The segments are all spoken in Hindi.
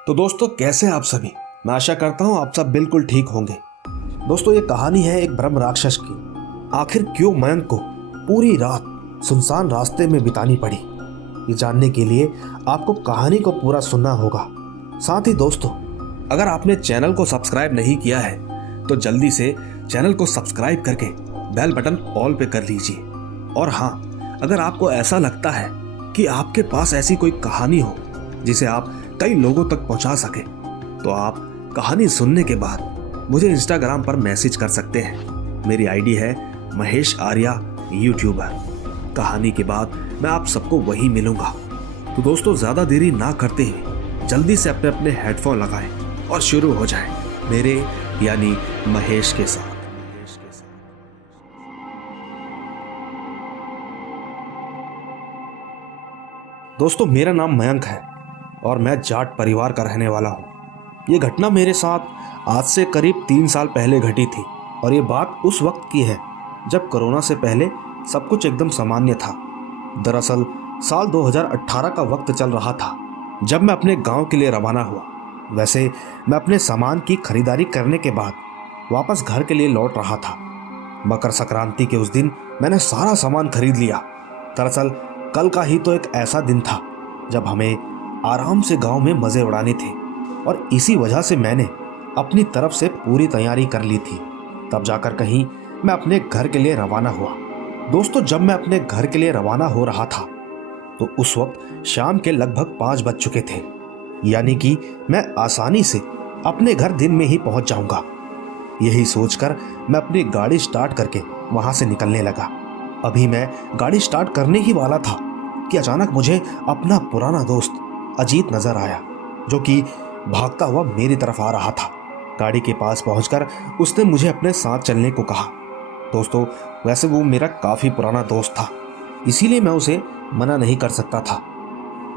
तो दोस्तों कैसे आप सभी। मैं आशा करता हूँ आप सब बिल्कुल ठीक होंगे। दोस्तों ये कहानी है एक ब्रह्म राक्षस की। आखिर क्यों मयंक को पूरी रात सुनसान रास्ते में बितानी पड़ी, ये जानने के लिए आपको कहानी को पूरा सुनना होगा। साथ ही दोस्तों, अगर आपने चैनल को सब्सक्राइब नहीं किया है तो जल्दी से चैनल को सब्सक्राइब करके बेल बटन ऑल पे कर लीजिए। और हाँ, अगर आपको ऐसा लगता है कि आपके पास ऐसी कोई कहानी हो जिसे आप कई लोगों तक पहुंचा सके, तो आप कहानी सुनने के बाद मुझे इंस्टाग्राम पर मैसेज कर सकते हैं। मेरी आईडी है महेश आर्या यूट्यूबर। कहानी के बाद मैं आप सबको वहीं मिलूंगा। तो दोस्तों ज्यादा देरी ना करते हुए जल्दी से अपने अपने हेडफोन लगाएं और शुरू हो जाएं मेरे यानी महेश के साथ। दोस्तों मेरा नाम मयंक है और मैं जाट परिवार का रहने वाला हूँ। ये घटना मेरे साथ आज से करीब 3 साल पहले घटी थी और ये बात उस वक्त की है जब कोरोना से पहले सब कुछ एकदम सामान्य था। दरअसल साल 2018 का वक्त चल रहा था जब मैं अपने गांव के लिए रवाना हुआ। वैसे मैं अपने सामान की खरीदारी करने के बाद वापस घर के लिए लौट रहा था। मकर संक्रांति के उस दिन मैंने सारा सामान खरीद लिया। दरअसल कल का ही तो एक ऐसा दिन था जब हमें आराम से गांव में मजे उड़ाने थे और इसी वजह से मैंने अपनी तरफ से पूरी तैयारी कर ली थी। तब जाकर कहीं मैं अपने घर के लिए रवाना हुआ। दोस्तों जब मैं अपने घर के लिए रवाना हो रहा था तो उस वक्त शाम के लगभग 5 बज चुके थे, यानी कि मैं आसानी से अपने घर दिन में ही पहुंच जाऊंगा। यही सोचकर मैं अपनी गाड़ी स्टार्ट करके वहां से निकलने लगा। अभी मैं गाड़ी स्टार्ट करने ही वाला था कि अचानक मुझे अपना पुराना दोस्त अजीत नजर आया, जो कि भागता हुआ मेरी तरफ आ रहा था। गाड़ी के पास पहुंचकर उसने मुझे अपने साथ चलने को कहा। दोस्तों वैसे वो मेरा काफी पुराना दोस्त था, इसीलिए मैं उसे मना नहीं कर सकता था।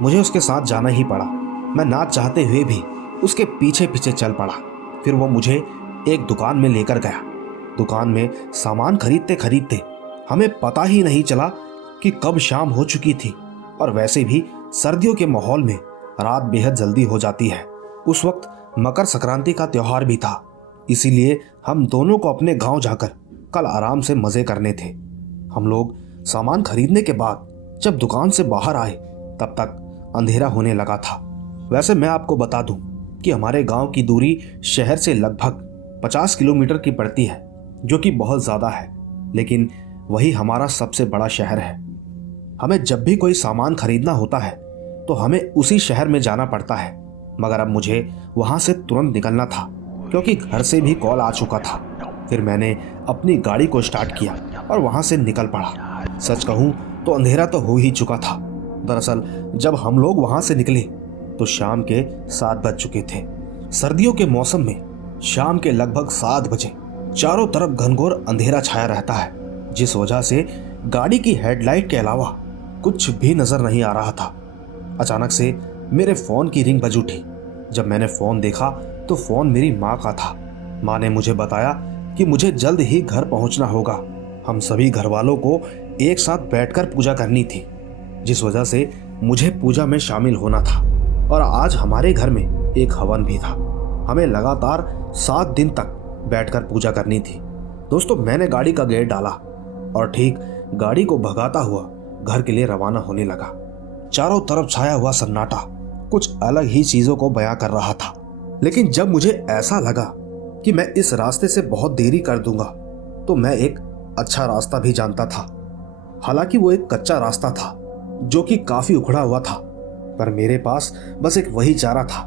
मुझे उसके साथ जाना ही पड़ा। मैं ना चाहते हुए भी उसके पीछे पीछे चल पड़ा। फिर वो मुझे एक दुकान में लेकर गया। दुकान में सामान खरीदते खरीदते हमें पता ही नहीं चला कि कब शाम हो चुकी थी। और वैसे भी सर्दियों के माहौल में रात बेहद जल्दी हो जाती है। उस वक्त मकर संक्रांति का त्योहार भी था, इसीलिए हम दोनों को अपने गांव जाकर कल आराम से मजे करने थे। हम लोग सामान खरीदने के बाद जब दुकान से बाहर आए तब तक अंधेरा होने लगा था। वैसे मैं आपको बता दूं कि हमारे गांव की दूरी शहर से लगभग 50 किलोमीटर की पड़ती है, जो कि बहुत ज्यादा है, लेकिन वही हमारा सबसे बड़ा शहर है। हमें जब भी कोई सामान खरीदना होता है तो हमें उसी शहर में जाना पड़ता है। मगर अब मुझे वहां से तुरंत निकलना था क्योंकि घर से भी कॉल आ चुका था। फिर मैंने अपनी गाड़ी को स्टार्ट किया और वहां से निकल पड़ा। सच कहूं तो अंधेरा तो हो ही चुका था। दरअसल जब हम लोग वहां से निकले तो शाम के 7 बज चुके थे। सर्दियों के मौसम में शाम के लगभग 7 बजे चारों तरफ घनघोर अंधेरा छाया रहता है, जिस वजह से गाड़ी की हेडलाइट के अलावा कुछ भी नजर नहीं आ रहा था। अचानक से मेरे फोन की रिंग बज उठी। जब मैंने फोन देखा तो फोन मेरी माँ का था। माँ ने मुझे बताया कि मुझे जल्द ही घर पहुंचना होगा। हम सभी घर वालों को एक साथ बैठकर पूजा करनी थी, जिस वजह से मुझे पूजा में शामिल होना था। और आज हमारे घर में एक हवन भी था। हमें लगातार 7 दिन तक बैठकर पूजा करनी थी। दोस्तों मैंने गाड़ी का गेयर डाला और ठीक गाड़ी को भगाता हुआ घर के लिए रवाना होने लगा। चारों तरफ छाया हुआ सन्नाटा कुछ अलग ही चीजों को बयां कर रहा था। लेकिन जब मुझे ऐसा लगा कि मैं इस रास्ते से बहुत देरी कर दूंगा तो मैं एक अच्छा रास्ता भी जानता था। हालांकि वो एक कच्चा रास्ता था जो कि काफी उखड़ा हुआ था, पर मेरे पास बस एक वही चारा था,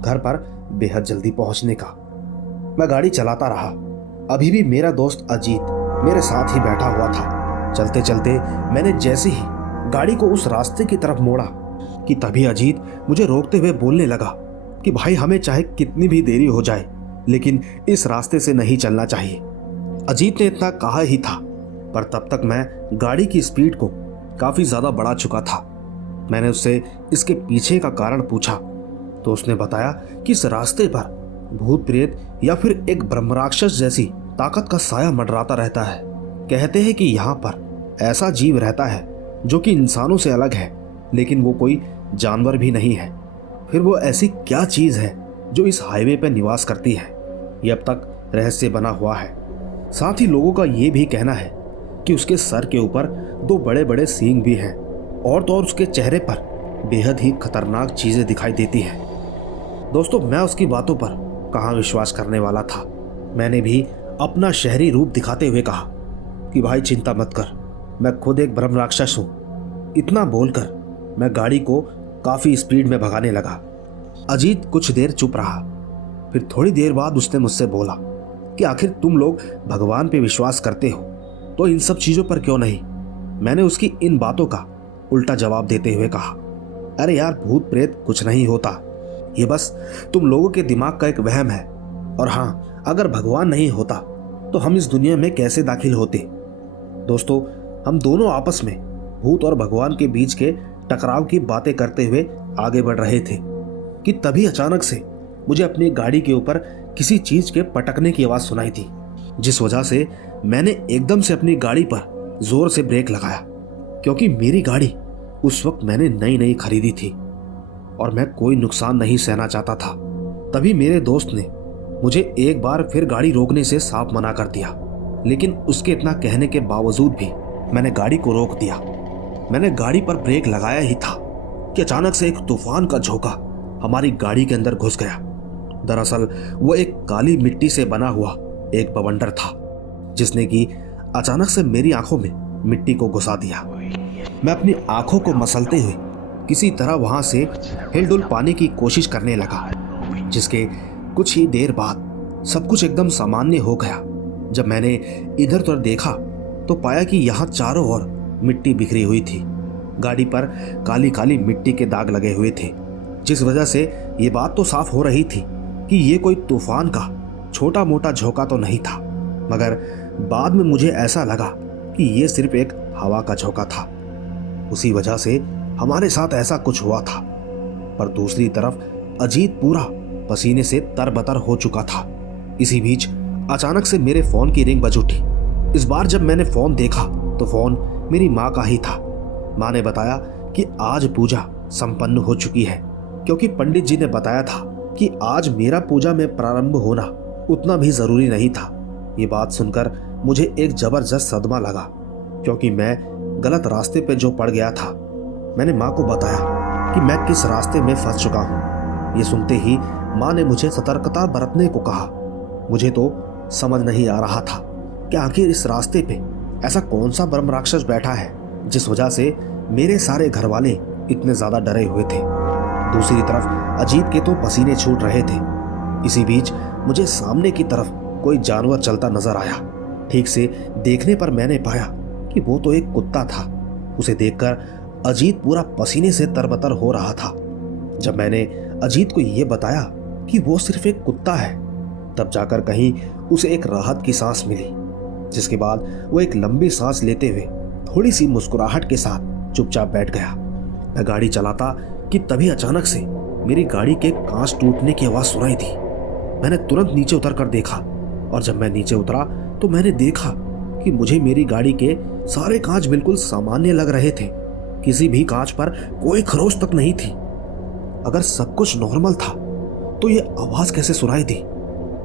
घर पर बेहद जल्दी पहुंचने का। मैं गाड़ी चलाता रहा। अभी भी मेरा दोस्त अजीत मेरे साथ ही बैठा हुआ था। चलते चलते मैंने जैसे ही गाड़ी को उस रास्ते की तरफ मोड़ा कि तभी अजीत मुझे रोकते हुए बोलने लगा कि भाई हमें चाहे कितनी भी देरी हो जाए लेकिन इस रास्ते से नहीं चलना चाहिए। अजीत ने इतना कहा ही था, पर तब तक मैं गाड़ी की स्पीड को काफी ज्यादा बढ़ा चुका था। मैंने उससे इसके पीछे का कारण पूछा तो उसने बताया कि इस रास्ते पर भूत प्रेत या फिर एक ब्रह्मराक्षस जैसी ताकत का साया मंडराता रहता है। कहते हैं कि यहाँ पर ऐसा जीव रहता है जो कि इंसानों से अलग है, लेकिन वो कोई जानवर भी नहीं है। फिर वो ऐसी क्या चीज है जो इस हाईवे पर निवास करती है, ये अब तक रहस्य बना हुआ है। साथ ही लोगों का ये भी कहना है कि उसके सर के ऊपर 2 बड़े बड़े सींग भी हैं और तो और उसके चेहरे पर बेहद ही खतरनाक चीजें दिखाई देती हैं। दोस्तों, मैं उसकी बातों पर कहाँ विश्वास करने वाला था। मैंने भी अपना शहरी रूप दिखाते हुए कहा कि भाई चिंता मत कर, मैं खुद एक ब्रह्म राक्षस हूँ। इतना बोलकर मैं गाड़ी को काफी स्पीड में भगाने लगा। अजीत कुछ देर चुप रहा, फिर थोड़ी देर बाद उसने मुझसे बोला कि आखिर तुम लोग भगवान पे विश्वास करते हो तो इन सब चीजों पर क्यों नहीं। मैंने उसकी इन बातों का उल्टा जवाब देते हुए कहा, अरे यार, भूत प्रेत कुछ नहीं होता, ये बस तुम लोगों के दिमाग का एक वहम है। और हाँ, अगर भगवान नहीं होता तो हम इस दुनिया में कैसे दाखिल होते। दोस्तों, हम दोनों आपस में भूत और भगवान के बीच के टकराव की बातें करते हुए आगे बढ़ रहे थे कि तभी अचानक से मुझे अपनी गाड़ी के ऊपर किसी चीज के पटकने की आवाज सुनाई थी, जिस वजह से मैंने एकदम से अपनी गाड़ी पर जोर से ब्रेक लगाया, क्योंकि मेरी गाड़ी उस वक्त मैंने नई खरीदी थी और मैं कोई नुकसान नहीं सहना चाहता था। तभी मेरे दोस्त ने मुझे एक बार फिर गाड़ी रोकने से साफ मना कर दिया, लेकिन उसके इतना कहने के बावजूद भी मैंने गाड़ी को रोक दिया। मैंने गाड़ी पर ब्रेक लगाया ही था कि अचानक से एक तूफान का झोंका हमारी गाड़ी के अंदर घुस गया। दरअसल वो एक काली मिट्टी से बना हुआ एक बवंडर था, जिसने कि अचानक से मेरी आंखों में मिट्टी को घुसा दिया। मैं अपनी आंखों को मसलते हुए किसी तरह वहां से हिलडुल पाने की कोशिश करने लगा, जिसके कुछ ही देर बाद सब कुछ एकदम सामान्य हो गया। जब मैंने इधर उधर देखा तो पाया कि यहाँ चारों ओर मिट्टी बिखरी हुई थी। गाड़ी पर काली काली मिट्टी के दाग लगे हुए थे, जिस वजह से ये बात तो साफ हो रही थी कि ये कोई तूफान का छोटा मोटा झोंका तो नहीं था, मगर बाद में मुझे ऐसा लगा कि ये सिर्फ एक हवा का झोंका था। उसी वजह से हमारे साथ ऐसा कुछ हुआ था। पर दूसरी तरफ अजीत पूरा पसीने से तरबतर हो चुका था। इसी बीच अचानक से मेरे फोन की रिंग बज उठी। इस बार जब मैंने फोन देखा तो फोन मेरी माँ का ही था। माँ ने बताया कि आज पूजा संपन्न हो चुकी है, क्योंकि पंडित जी ने बताया था कि आज मेरा पूजा में प्रारंभ होना उतना भी जरूरी नहीं था। ये बात सुनकर मुझे एक जबरदस्त सदमा लगा, क्योंकि मैं गलत रास्ते पे जो पड़ गया था। मैंने माँ को बताया कि मैं किस रास्ते में फंस चुका हूँ। ये सुनते ही माँ ने मुझे सतर्कता बरतने को कहा। मुझे तो समझ नहीं आ रहा था कि आखिर इस रास्ते पे ऐसा कौन सा ब्रह्म राक्षस बैठा है जिस वजह से मेरे सारे घर वाले इतने ज्यादा डरे हुए थे। दूसरी तरफ अजीत के तो पसीने छूट रहे थे। इसी बीच मुझे सामने की तरफ कोई जानवर चलता नजर आया। ठीक से देखने पर मैंने पाया कि वो तो एक कुत्ता था। उसे देखकर अजीत पूरा पसीने से तरबतर हो रहा था। जब मैंने अजीत को यह बताया कि वो सिर्फ एक कुत्ता है, तब जाकर कहीं उसे एक राहत की सांस मिली, जिसके बाद वो एक लंबी सांस लेते हुए थोड़ी सी मुस्कुराहट के साथ चुपचाप बैठ गया। मैं गाड़ी चलाता कि तभी अचानक से मेरी गाड़ी के कांच टूटने की आवाज सुनाई थी। मैंने तुरंत नीचे उतर कर देखा, और जब मैं नीचे उतरा तो मैंने देखा कि मुझे मेरी गाड़ी के सारे कांच बिल्कुल सामान्य लग रहे थे। किसी भी कांच पर कोई खरोच तक नहीं थी। अगर सब कुछ नॉर्मल था तो ये आवाज कैसे सुनाई दी?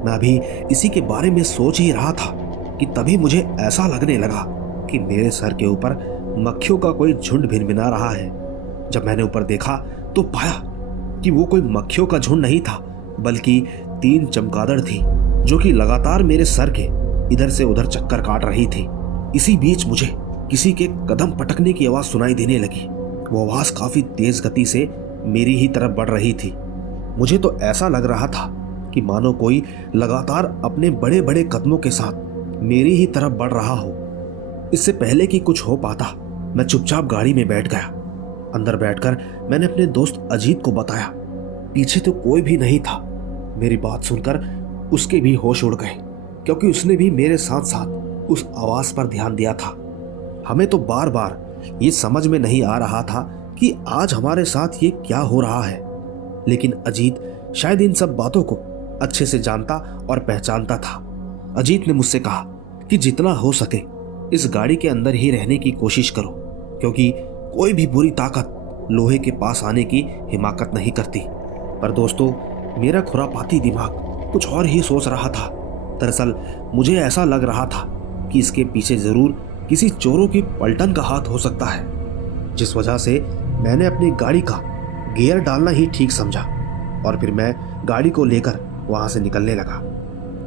मैं अभी इसी के बारे में सोच ही रहा था कि तभी मुझे ऐसा लगने लगा कि मेरे सर के ऊपर मक्खियों का कोई झुंड भिनभिना रहा है। जब मैंने ऊपर देखा तो पाया कि वो कोई मक्खियों का झुंड नहीं था, बल्कि 3 चमगादड़ थी, जो कि लगातार मेरे सर के इधर से उधर चक्कर काट रही थी। इसी बीच मुझे किसी के कदम पटकने की आवाज सुनाई देने लगी। वो आवाज काफी तेज गति से मेरी ही तरफ बढ़ रही थी। मुझे तो ऐसा लग रहा था कि मानो कोई लगातार अपने बड़े बड़े कदमों के साथ मेरी ही तरफ बढ़ रहा हो। इससे पहले कि कुछ हो पाता, मैं चुपचाप गाड़ी में बैठ गया। अंदर बैठकर मैंने अपने दोस्त अजीत को बताया। पीछे तो कोई भी नहीं था। मेरी बात सुनकर उसके भी होश उड़ गए, क्योंकि उसने भी मेरे साथ साथ उस आवाज पर ध्यान दिया था। हमें तो बार बार ये समझ में नहीं आ रहा था कि आज हमारे साथ ये क्या हो रहा है, लेकिन अजीत शायद इन सब बातों को अच्छे से जानता और पहचानता था। अजीत ने मुझसे कहा कि जितना हो सके इस गाड़ी के अंदर ही रहने की कोशिश करो, क्योंकि कोई भी बुरी ताकत लोहे के पास आने की हिमाकत नहीं करती। पर दोस्तों, मेरा खुरापाती दिमाग कुछ और ही सोच रहा था। दरअसल मुझे ऐसा लग रहा था कि इसके पीछे जरूर किसी चोरों की पलटन का हाथ हो सकता है, जिस वजह से मैंने अपनी गाड़ी का गियर डालना ही ठीक समझा और फिर मैं गाड़ी को लेकर वहां से निकलने लगा।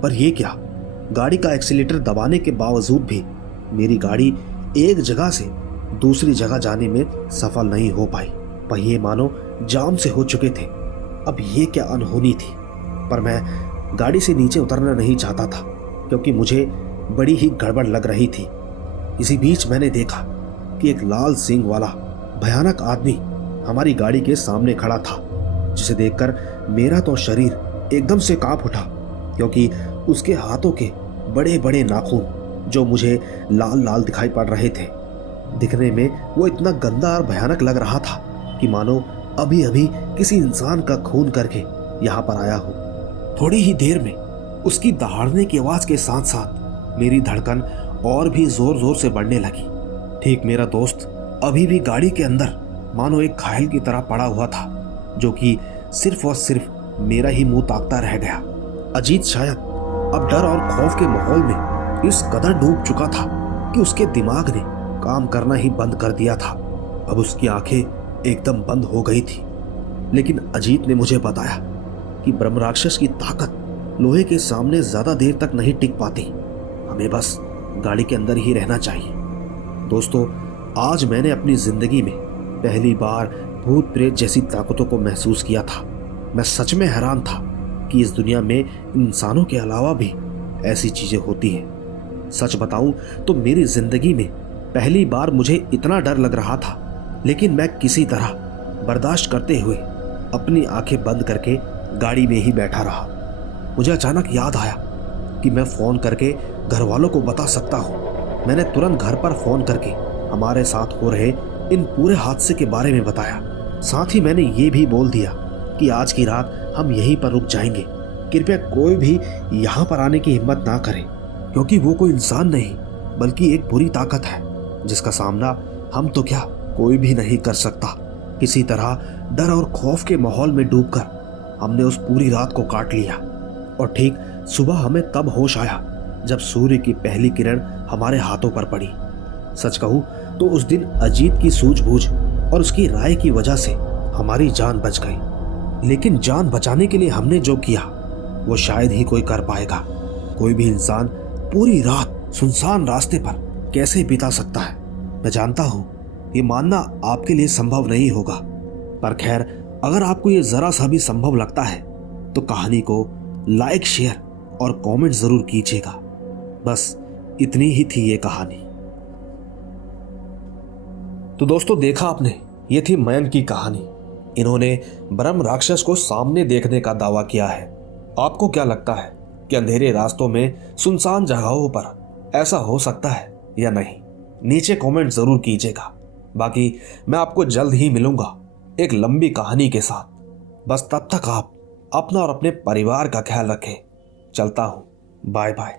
पर यह क्या, गाड़ी का एक्सीलेटर दबाने के बावजूद भी मेरी गाड़ी एक जगह से दूसरी जगह जाने में सफल नहीं हो पाई। पहिए मानो जाम से हो चुके थे। अब ये क्या अनहोनी थी। पर मैं गाड़ी से नीचे उतरना नहीं चाहता था क्योंकि मुझे बड़ी ही गड़बड़ लग रही थी। इसी बीच मैंने देखा कि एक लाल सींग वाला भयानक आदमी हमारी गाड़ी के सामने खड़ा था, जिसे देखकर मेरा तो शरीर एकदम से कांप उठा क्योंकि उसके हाथों के बड़े बड़े नाखून जो मुझे लाल लाल दिखाई पड़ रहे थे। दिखने में वो इतना गंदा और भयानक लग रहा था कि मानो अभी अभी किसी इंसान का खून करके यहाँ पर आया हो। थोड़ी ही देर में उसकी दहाड़ने की आवाज के साथ साथ मेरी धड़कन और भी जोर जोर से बढ़ने लगी। ठीक मेरा दोस्त अभी भी गाड़ी के अंदर मानो एक घायल की तरह पड़ा हुआ था, जो कि सिर्फ और सिर्फ मेरा ही मुंह ताकता रह गया। अजीत शायद अब डर और खौफ के माहौल में इस कदर डूब चुका था कि उसके दिमाग ने काम करना ही बंद कर दिया था। अब उसकी आंखें एकदम बंद हो गई थी। लेकिन अजीत ने मुझे बताया कि ब्रह्म राक्षस की ताकत लोहे के सामने ज्यादा देर तक नहीं टिक पाती, हमें बस गाड़ी के अंदर ही रहना चाहिए। दोस्तों, आज मैंने अपनी जिंदगी में पहली बार भूत प्रेत जैसी ताकतों को महसूस किया था। मैं सच में हैरान था कि इस दुनिया में इंसानों के अलावा भी ऐसी चीजें होती हैं। सच बताऊं तो मेरी जिंदगी में पहली बार मुझे इतना डर लग रहा था, लेकिन मैं किसी तरह बर्दाश्त करते हुए अपनी आंखें बंद करके गाड़ी में ही बैठा रहा। मुझे अचानक याद आया कि मैं फोन करके घर वालों को बता सकता हूँ। मैंने तुरंत घर पर फोन करके हमारे साथ हो रहे इन पूरे हादसे के बारे में बताया। साथ ही मैंने ये भी बोल दिया कि आज की रात हम यहीं पर रुक जाएंगे। कृपया कोई भी यहाँ पर आने की हिम्मत ना करे, क्योंकि वो कोई इंसान नहीं बल्कि एक बुरी ताकत है जिसका सामना हम तो क्या कोई भी नहीं कर सकता। किसी तरह डर और खौफ के माहौल में डूबकर हमने उस पूरी रात को काट लिया और ठीक सुबह हमें तब होश आया जब सूर्य की पहली किरण हमारे हाथों पर पड़ी। सच कहूं तो उस दिन अजीत की सूझबूझ और उसकी राय की वजह से हमारी जान बच गई। लेकिन जान बचाने के लिए हमने जो किया वो शायद ही कोई कर पाएगा। कोई भी इंसान पूरी रात सुनसान रास्ते पर कैसे बिता सकता है, मैं जानता हूं ये मानना आपके लिए संभव नहीं होगा, पर खैर अगर आपको ये जरा सा भी संभव लगता है तो कहानी को लाइक, शेयर और कमेंट जरूर कीजिएगा। बस इतनी ही थी ये कहानी। तो दोस्तों, देखा आपने, ये थी मयंक की कहानी। इन्होंने ब्रह्म राक्षस को सामने देखने का दावा किया है। आपको क्या लगता है कि अंधेरे रास्तों में सुनसान जगहों पर ऐसा हो सकता है या नहीं? नीचे कमेंट जरूर कीजिएगा। बाकी मैं आपको जल्द ही मिलूंगा एक लंबी कहानी के साथ। बस तब तक आप अपना और अपने परिवार का ख्याल रखें। चलता हूं, बाय बाय।